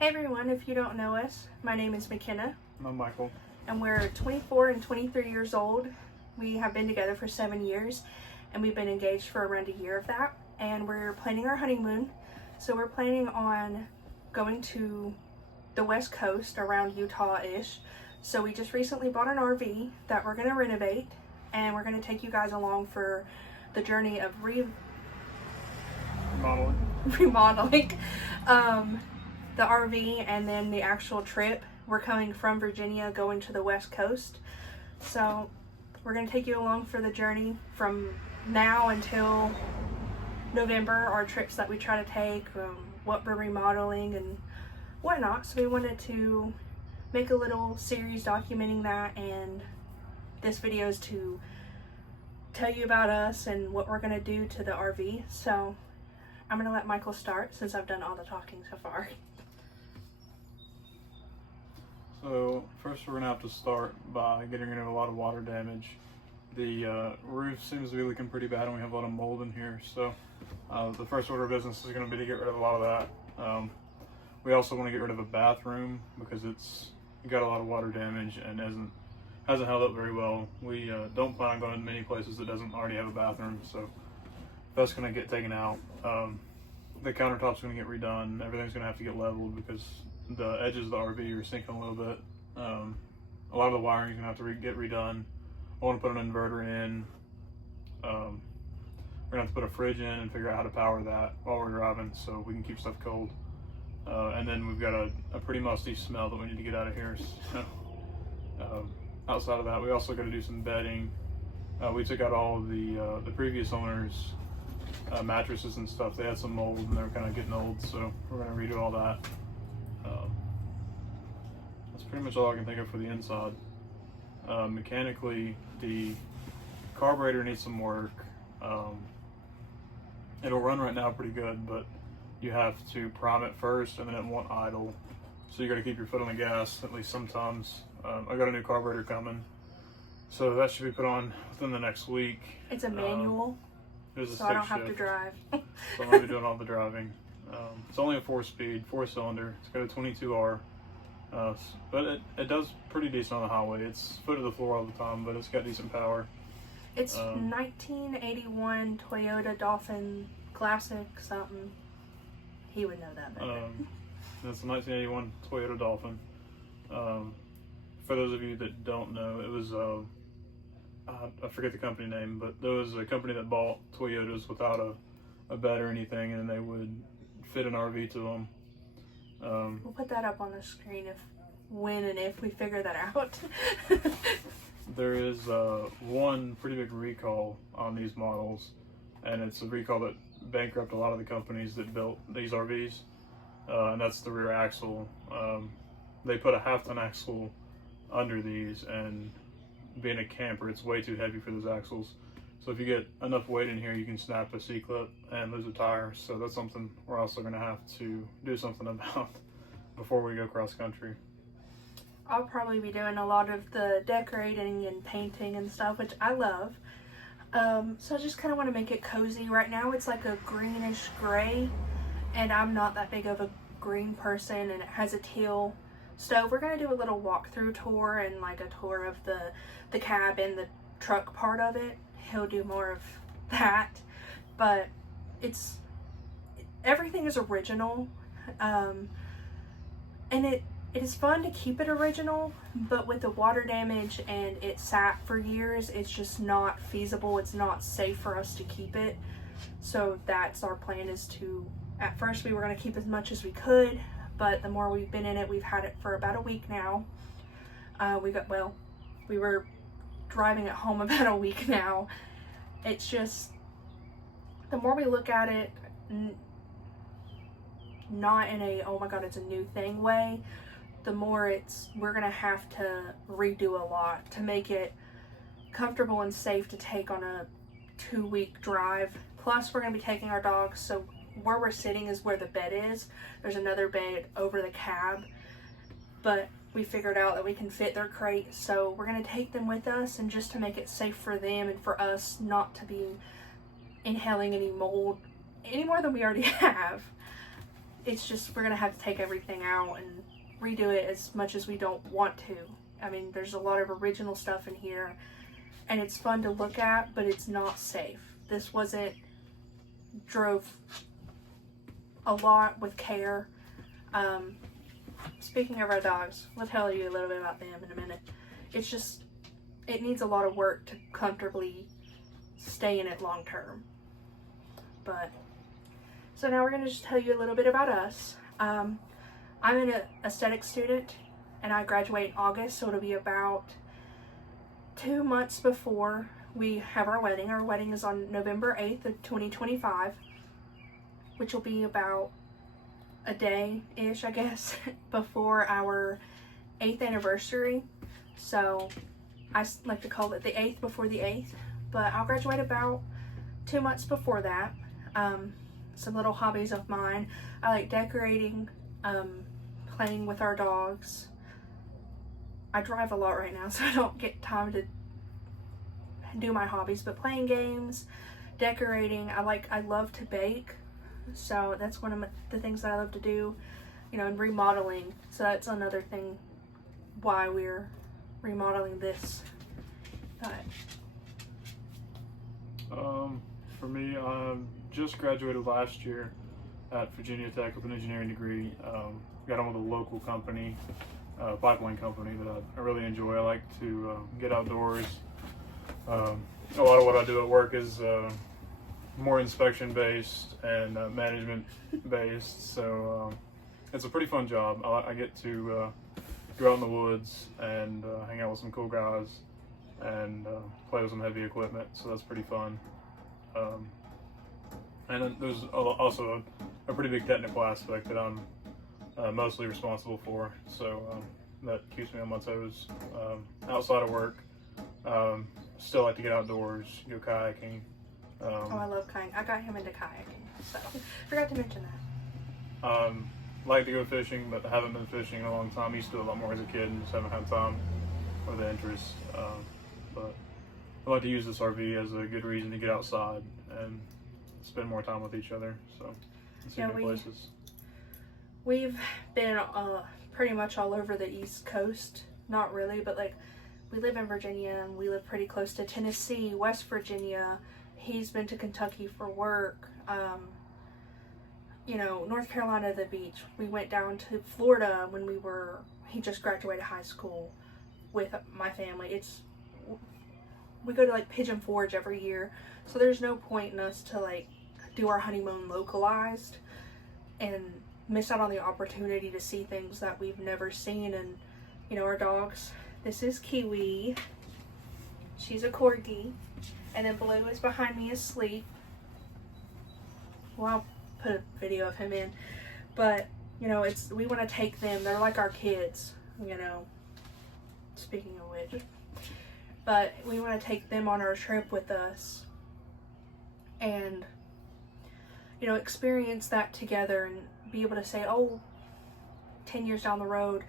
Hey everyone, if you don't know us, my name is McKenna. I'm Michael. And we're 24 and 23 years old. We have been together for 7 years and we've been engaged for around a year of that. And we're planning our honeymoon. So we're planning on going to the West Coast, around Utah-ish. So we just recently bought an RV that we're going to renovate, and we're going to take you guys along for the journey of remodeling the RV, and then the actual trip. We're coming from Virginia going to the West Coast. So we're going to take you along for the journey from now until November, our trips that we try to take, what we're remodeling and whatnot. So we wanted to make a little series documenting that, and this video is to tell you about us and what we're going to do to the RV. So I'm going to let Michael start since I've done all the talking so far. So first we're going to have to start by getting rid of a lot of water damage. The roof seems to be looking pretty bad and we have a lot of mold in here. So the first order of business is going to be to get rid of a lot of that. We also want to get rid of a bathroom because it's got a lot of water damage and hasn't held up very well. We don't plan on going to many places that doesn't already have a bathroom, so that's going to get taken out. The countertop's going to get redone. Everything's going to have to get leveled because the edges of the RV are sinking a little bit. A lot of the wiring is going to have to get redone. I want to put an inverter in. We're going to have to put a fridge in and figure out how to power that while we're driving so we can keep stuff cold. And then we've got a pretty musty smell that we need to get out of here. So, outside of that, we also got to do some bedding. We took out all of the previous owners' mattresses and stuff. They had some mold and they were kind of getting old, so we're going to redo all that. That's pretty much all I can think of for the inside. Mechanically, the carburetor needs some work. It'll run right now pretty good, but you have to prime it first and then it won't idle. So you got to keep your foot on the gas at least sometimes. I got a new carburetor coming, so that should be put on within the next week. It's a manual, so I don't have to drive. So I'm going to be doing all the driving. It's only a 4-speed, 4-cylinder. It's got a 22R, but it does pretty decent on the highway. It's foot to the floor all the time, but it's got decent power. It's 1981 Toyota Dolphin Classic something. He would know that better. That's a 1981 Toyota Dolphin. For those of you that don't know, it was I forget the company name, but there was a company that bought Toyotas without a bed or anything, and they would fit an RV to them. We'll put that up on the screen when and if we figure that out. There is one pretty big recall on these models, and it's a recall that bankrupted a lot of the companies that built these RVs, and that's the rear axle. They put a half-ton axle under these, and being a camper, it's way too heavy for those axles. So if you get enough weight in here, you can snap a C-clip and lose a tire. So that's something we're also going to have to do something about before we go cross-country. I'll probably be doing a lot of the decorating and painting and stuff, which I love. So I just kind of want to make it cozy. Right now it's like a greenish gray, and I'm not that big of a green person, and it has a teal stove. We're going to do a little walkthrough tour and like a tour of the cab and the truck part of it. He'll do more of that, but everything is original, and it is fun to keep it original, but with the water damage and it sat for years, it's just not feasible. It's not safe for us to keep it. So that's our plan, is to, at first we were going to keep as much as we could, but the more we've been in it, we've had it for about a week now. We were driving it home about a week now. It's just, the more we look at it, not in a, oh my god, it's a new thing way, the more we're gonna have to redo a lot to make it comfortable and safe to take on a 2-week drive. Plus we're gonna be taking our dogs, so where we're sitting is where the bed is. There's another bed over the cab, but we figured out that we can fit their crate, so we're going to take them with us, and just to make it safe for them and for us not to be inhaling any mold any more than we already have. it's just, we're going to have to take everything out and redo it as much as we don't want to. I mean, there's a lot of original stuff in here, and it's fun to look at, but it's not safe. This wasn't drove a lot with care. Speaking of our dogs, we'll tell you a little bit about them in a minute. It's just, it needs a lot of work to comfortably stay in it long term. But, so now we're going to just tell you a little bit about us. I'm an aesthetic student, and I graduate in August, so it'll be about 2 months before we have our wedding. Our wedding is on November 8th of 2025, which will be about a day-ish, I guess, before our 8th anniversary. So I like to call it the 8th before the 8th, but I'll graduate about 2 months before that. Some little hobbies of mine. I like decorating, playing with our dogs. I drive a lot right now, so I don't get time to do my hobbies, but playing games, decorating. I love to bake, so that's one of the things that I love to do, you know, and remodeling. So that's another thing why we're remodeling this. For me, I just graduated last year at Virginia Tech with an engineering degree. Got on with a local company, pipeline company that I really enjoy. I like to get outdoors. A lot of what I do at work is more inspection based and management based, so it's a pretty fun job. I get to go out in the woods and hang out with some cool guys and play with some heavy equipment, so that's pretty fun. And then there's also a pretty big technical aspect that I'm mostly responsible for, so that keeps me on my toes. Outside of work, still like to get outdoors, go kayaking. I love kayaking. I got him into kayaking, so forgot to mention that. Like to go fishing, but I haven't been fishing in a long time. Used to do a lot more as a kid and just haven't had time or the interest. But I like to use this RV as a good reason to get outside and spend more time with each other. So, see new places. We've been pretty much all over the East Coast. Not really, but like we live in Virginia and we live pretty close to Tennessee, West Virginia. He's been to Kentucky for work. You know, North Carolina, the beach. We went down to Florida when he just graduated high school with my family. We go to like Pigeon Forge every year, so there's no point in us to like do our honeymoon localized and miss out on the opportunity to see things that we've never seen. And you know, our dogs, this is Kiwi, she's a corgi, and then Blue is behind me asleep. Well, I'll put a video of him in, but you know, we want to take them, they're like our kids, you know, speaking of which, but we want to take them on our trip with us and, you know, experience that together and be able to say, oh, 10 years down the road,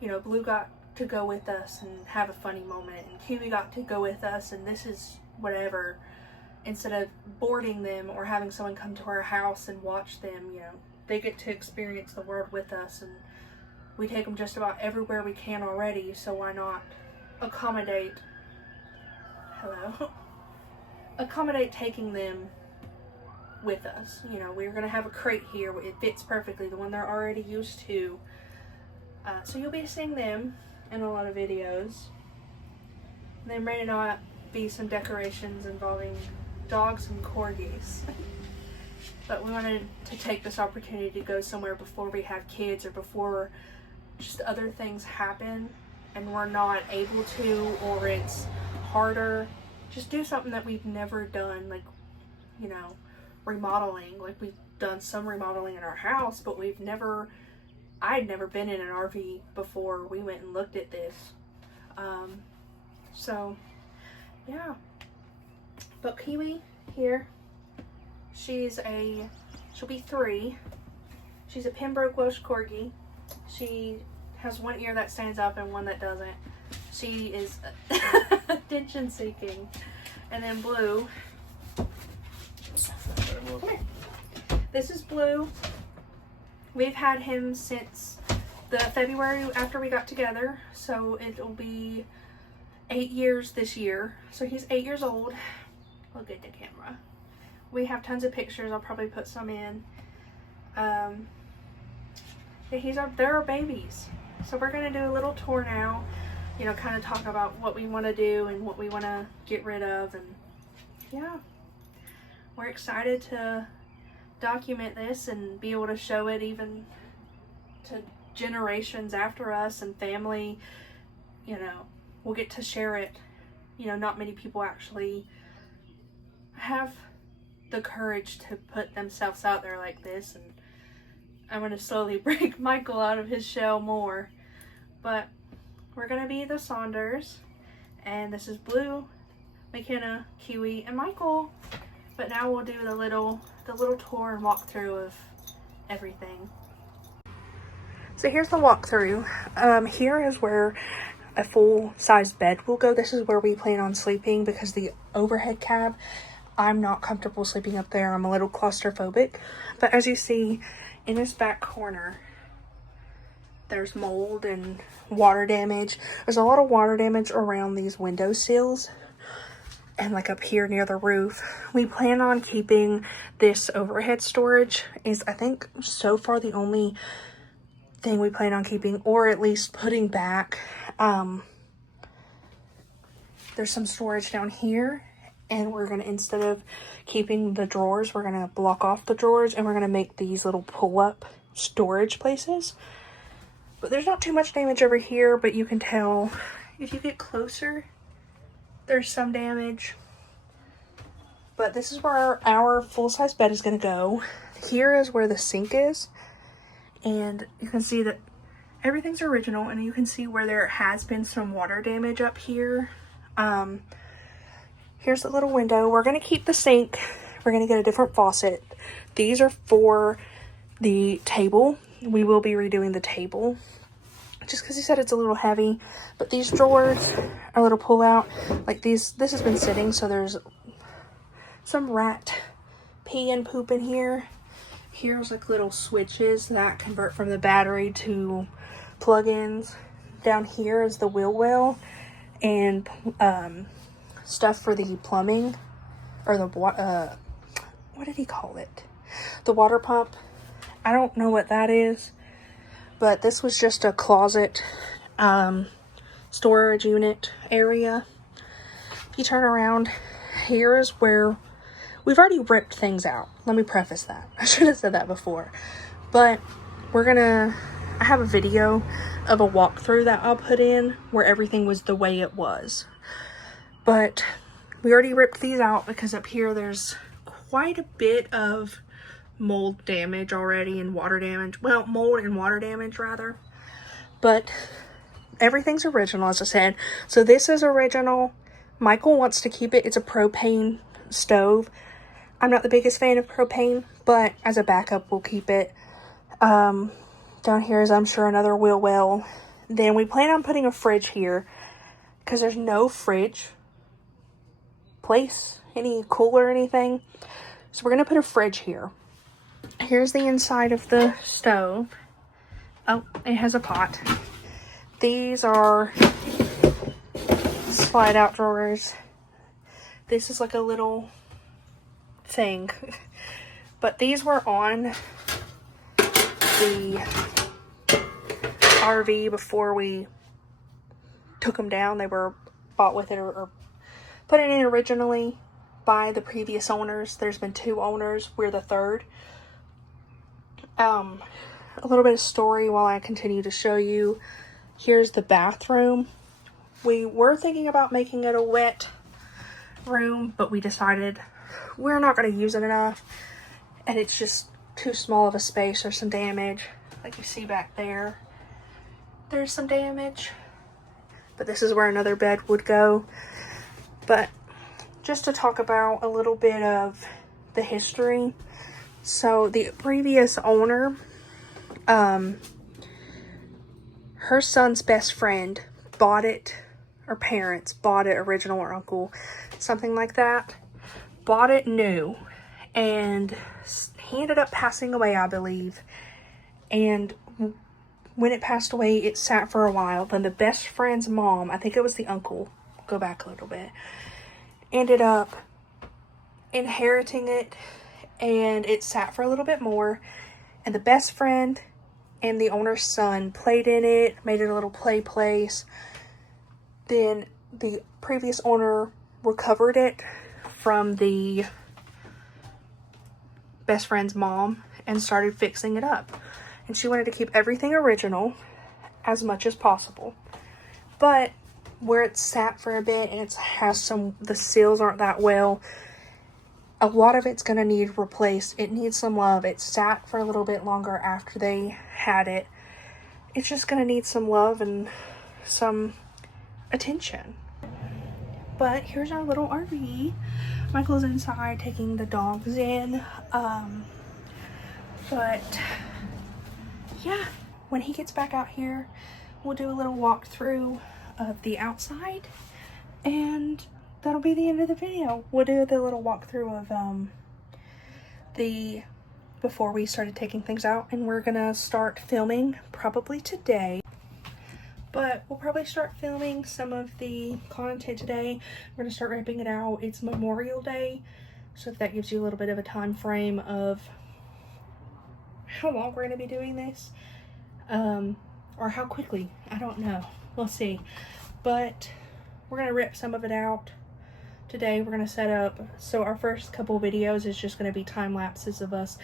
you know, Blue got to go with us and have a funny moment, and Kiwi got to go with us, and this is whatever, instead of boarding them or having someone come to our house and watch them. You know, they get to experience the world with us, and we take them just about everywhere we can already, so why not accommodate taking them with us. You know, we're going to have a crate here. It fits perfectly, the one they're already used to. So you'll be seeing them in a lot of videos. And there may not be some decorations involving dogs and corgis. But we wanted to take this opportunity to go somewhere before we have kids or before just other things happen and we're not able to, or it's harder. Just do something that we've never done, like, you know, remodeling. Like, we've done some remodeling in our house, but I'd never been in an RV before we went and looked at this. So yeah, but Kiwi here, she'll be 3. She's a Pembroke Welsh Corgi. She has one ear that stands up and one that doesn't. She is attention seeking. And then Blue, come here. This is Blue. we've had him since the February after we got together, so it'll be 8 years this year. So he's 8 years old. Look at the camera. We have tons of pictures. I'll probably put some in. Yeah, they're our babies. So we're gonna do a little tour now, you know, kind of talk about what we want to do and what we want to get rid of, and yeah, we're excited to document this and be able to show it even to generations after us and family. You know, we'll get to share it. You know, not many people actually have the courage to put themselves out there like this, and I'm going to slowly break Michael out of his shell more. But we're going to be the Saunders, and this is Blue, MaKenna, Kiwi, and Michael. But now we'll do the little tour and walkthrough of everything. So here's the walkthrough. Here is where a full-size bed will go. This is where we plan on sleeping because the overhead cab, I'm not comfortable sleeping up there. I'm a little claustrophobic. But as you see, in this back corner, there's mold and water damage. There's a lot of water damage around these window sills and like up here near the roof. We plan on keeping this overhead storage. Is I think so far the only thing we plan on keeping, or at least putting back. There's some storage down here, and we're gonna, instead of keeping the drawers, we're gonna block off the drawers and we're gonna make these little pull-up storage places. But there's not too much damage over here, but you can tell if you get closer, there's some damage. But this is where our full-size bed is gonna go. Here is where the sink is, and you can see that everything's original, and you can see where there has been some water damage up here. Here's the little window. We're gonna keep the sink. We're gonna get a different faucet. These are for the table. We will be redoing the table just because he said it's a little heavy. But these drawers are a little pull out. Like these, this has been sitting, so there's some rat pee and poop in here. Here's like little switches that convert from the battery to plug-ins. Down here is the wheel well and stuff for the plumbing, or the what did he call it? The water pump. I don't know what that is, but this was just a closet storage unit area. If you turn around, here is where we've already ripped things out. Let me preface that. I should have said that before. But I have a video of a walkthrough that I'll put in where everything was the way it was. But we already ripped these out because up here there's quite a bit of mold damage already and water damage. Well, mold and water damage rather. But everything's original, as I said. So this is original. Michael wants to keep it. It's a propane stove. I'm not the biggest fan of propane, but as a backup, we'll keep it. Down here is, I'm sure, another wheel well. Then we plan on putting a fridge here because there's no fridge place, any cooler or anything. So we're going to put a fridge here. Here's the inside of the stove. Oh, it has a pot. These are slide out drawers. This is like a little thing. But these were on the RV before we took them down. They were bought with it or put it in originally by the previous owners. There's been 2 owners. We're the 3rd. A little bit of story while I continue to show you. Here's the bathroom. We were thinking about making it a wet room, but we decided we're not going to use it enough, and it's just too small of a space. There's some damage, like you see back there. There's some damage, but this is where another bed would go. But just to talk about a little bit of the history. So the previous owner, her son's best friend bought it, or parents bought it, original, or uncle, something like that, bought it new, and he ended up passing away, I believe, And when it passed away, it sat for a while. Then the best friend's mom, I think it was the uncle, go back a little bit, ended up inheriting it, and it sat for a little bit more. And the best friend and the owner's son played in it, made it a little play place. Then the previous owner recovered it from the best friend's mom and started fixing it up. And she wanted to keep everything original as much as possible. But where it's sat for a bit and it has the seals aren't that well, a lot of it's going to need replaced. It needs some love. It sat for a little bit longer after they had it. It's just going to need some love and some attention. But here's our little RV. Michael's inside taking the dogs in. But yeah, when he gets back out here, we'll do a little walkthrough of the outside, and that'll be the end of the video. We'll do the little walkthrough of before we started taking things out, and we're gonna start filming probably today. But we'll probably start filming some of the content today. We're gonna start wrapping it out. It's Memorial Day, so if that gives you a little bit of a time frame of how long we're gonna be doing this, or how quickly, I don't know. We'll see. But we're gonna rip some of it out today. We're gonna set up, so our first couple videos is just gonna be time lapses of us,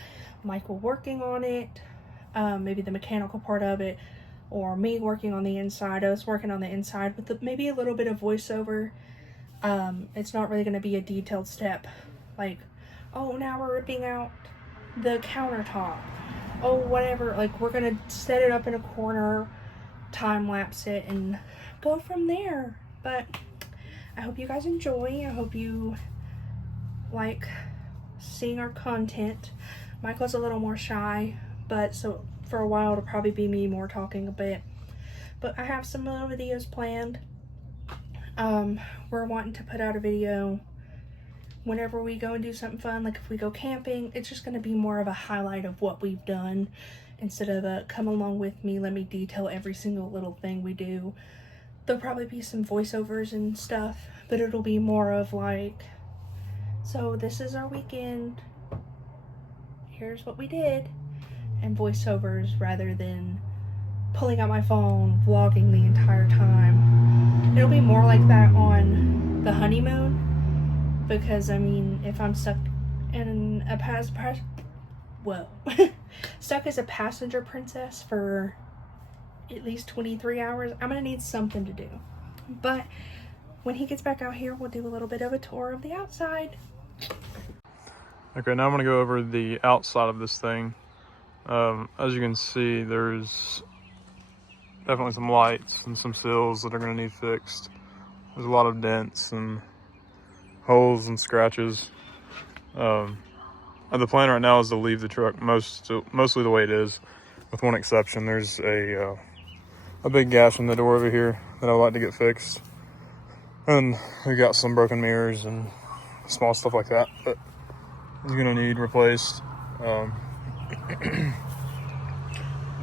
Michael working on it, maybe the mechanical part of it, or me working on the inside, us working on the inside with maybe a little bit of voiceover. It's not really gonna be a detailed step, like, oh, now we're ripping out the countertop, oh, whatever. Like, we're gonna set it up in a corner, time lapse it, and go from there. But I hope you guys enjoy. I hope you like seeing our content. Michael's a little more shy, but so for a while it'll probably be me more talking a bit. But I have some little videos planned. We're wanting to put out a video whenever we go and do something fun, like if we go camping. It's just going to be more of a highlight of what we've done instead of a come along with me, let me detail every single little thing we do. There'll probably be some voiceovers and stuff, but it'll be more of like, so this is our weekend, here's what we did, and voiceovers rather than pulling out my phone, vlogging the entire time. It'll be more like that on the honeymoon, because I mean, if I'm stuck in a stuck as a passenger princess for at least 23 hours, I'm gonna need something to do. But when he gets back out here, we'll do a little bit of a tour of the outside. Okay, now I'm gonna go over the outside of this thing. As you can see, there's definitely some lights and some sills that are gonna need fixed. There's a lot of dents and holes and scratches. The plan right now is to leave the truck mostly the way it is, with one exception. There's a big gash in the door over here that I'd like to get fixed, and we got some broken mirrors and small stuff like that that is gonna need replaced.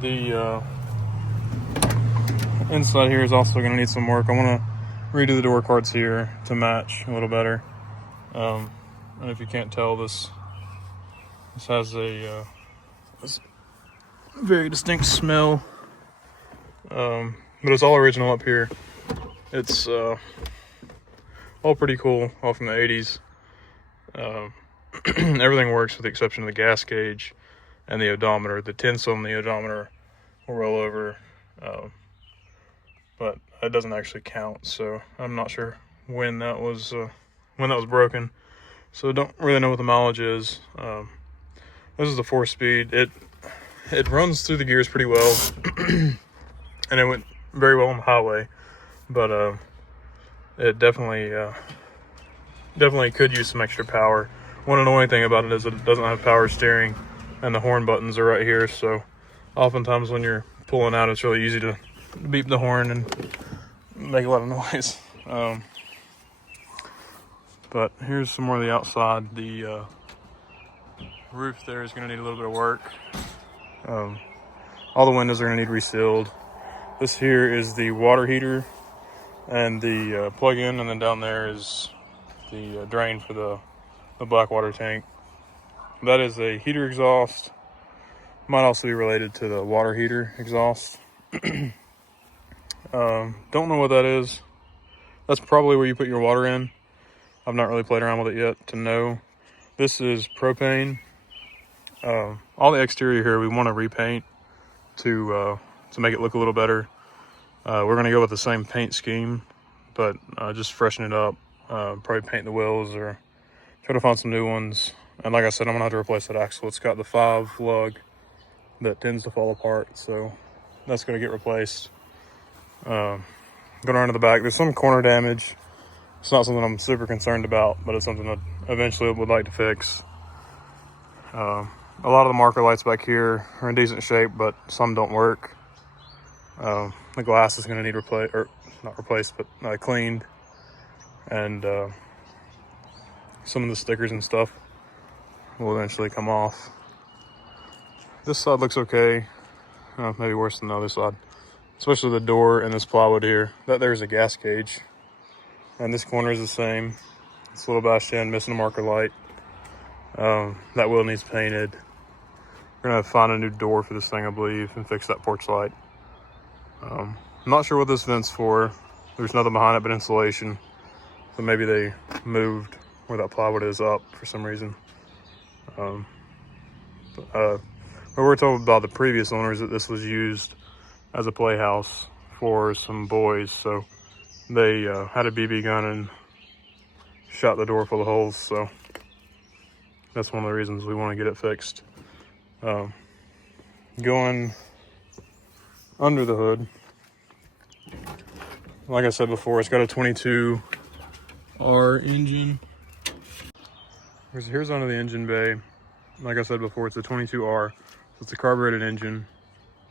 The inside here is also gonna need some work. I want to redo the door cards here to match a little better. And if you can't tell, this has a very distinct smell, but it's all original up here. It's all pretty cool, all from the 80s. Everything works with the exception of the gas gauge and the odometer. The tinsel on the odometer will roll over, but it doesn't actually count, so I'm not sure when that was broken, so I don't really know what the mileage is. This is a 4-speed. It runs through the gears pretty well, and it went very well on the highway, but it definitely could use some extra power. One annoying thing about it is that it doesn't have power steering, and the horn buttons are right here, so oftentimes when you're pulling out, it's really easy to beep the horn and make a lot of noise. But here's some more of the outside. The roof there is going to need a little bit of work. All the windows are going to need resealed. This here is the water heater and the plug-in, and then down there is the drain for the black water tank. That is a heater exhaust. Might also be related to the water heater exhaust. Don't know what that is. That's probably where you put your water in. I've not really played around with it yet to know. This is propane. All the exterior here we want to repaint to make it look a little better. We're going to go with the same paint scheme, but just freshen it up. Probably paint the wheels or try to find some new ones. And like I said, I'm going to have to replace that axle. It's got the 5 lug that tends to fall apart, so that's going to get replaced. Going around to the back, there's some corner damage. It's not something I'm super concerned about, but it's something that eventually would like to fix. A lot of the marker lights back here are in decent shape, but some don't work. The glass is going to need cleaned. And some of the stickers and stuff will eventually come off. This side looks okay. Maybe worse than the other side. Especially the door and this plywood here. That there's a gas cage. And this corner is the same. It's a little bashed in, missing a marker light. That wheel needs painted. We're gonna find a new door for this thing, I believe, and fix that porch light. I'm not sure what this vent's for. There's nothing behind it but insulation. So maybe they moved where that plywood is up for some reason. We were told by the previous owners that this was used as a playhouse for some boys, so they had a BB gun and shot the door full of holes, so that's one of the reasons we want to get it fixed. Going under the hood, like I said before, it's got a 22R engine. Here's under the engine bay. Like I said before, it's a 22R, so it's a carbureted engine.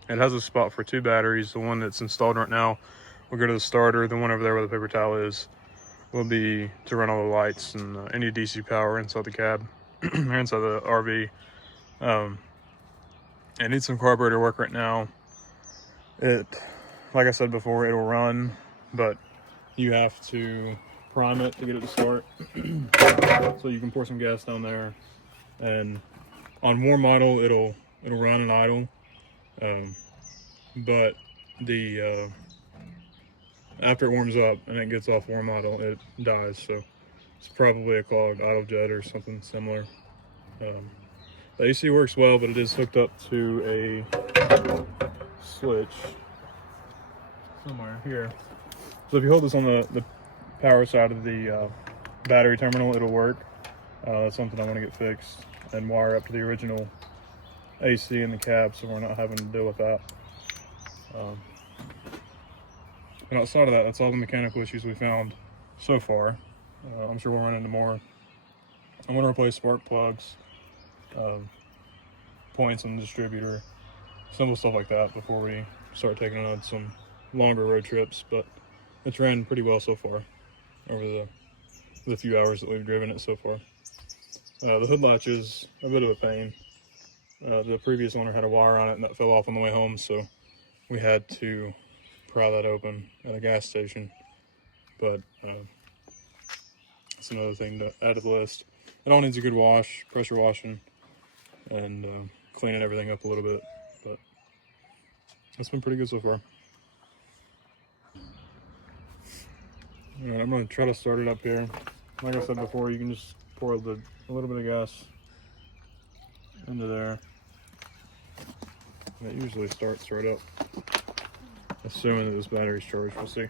It has a spot for 2 batteries. The one that's installed right now will go to the starter. The one over there where the paper towel is will be to run all the lights and any DC power inside the cab or inside the RV. It needs some carburetor work right now. Like I said before, it'll run, but you have to prime it to get it to start. So you can pour some gas down there, and on warm idle it'll run and idle. But after it warms up and it gets off warm idle, it dies. So it's probably a clogged idle jet or something similar. The AC works well, but it is hooked up to a switch somewhere here. So if you hold this on the power side of the battery terminal, it'll work. That's something I want to get fixed and wire up to the original AC in the cab, so we're not having to deal with that. And outside of that, that's all the mechanical issues we found so far. I'm sure we'll run into more. I want to replace spark plugs, points on the distributor, simple stuff like that before we start taking on some longer road trips, but it's ran pretty well so far over the few hours that we've driven it so far. The hood latch is a bit of a pain. The previous owner had a wire on it and that fell off on the way home, so we had to pry that open at a gas station. But it's another thing to add to the list. It all needs a good wash, pressure washing, and cleaning everything up a little bit. But it's been pretty good so far. Alright, I'm going to try to start it up here. Like I said before, you can just pour a little bit of gas into there. And it usually starts right up, assuming that this battery's charged. We'll see.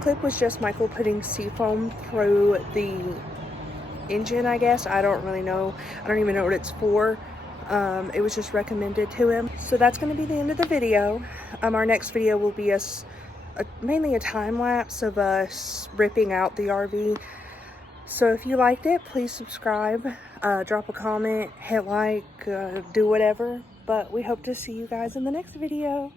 clip was just Michael putting seafoam through the engine, I guess. I don't really know. I don't even know what it's for. It was just recommended to him. So that's going to be the end of the video. Our next video will be mainly a time lapse of us ripping out the RV. So if you liked it, please subscribe, drop a comment, hit like, do whatever. But we hope to see you guys in the next video.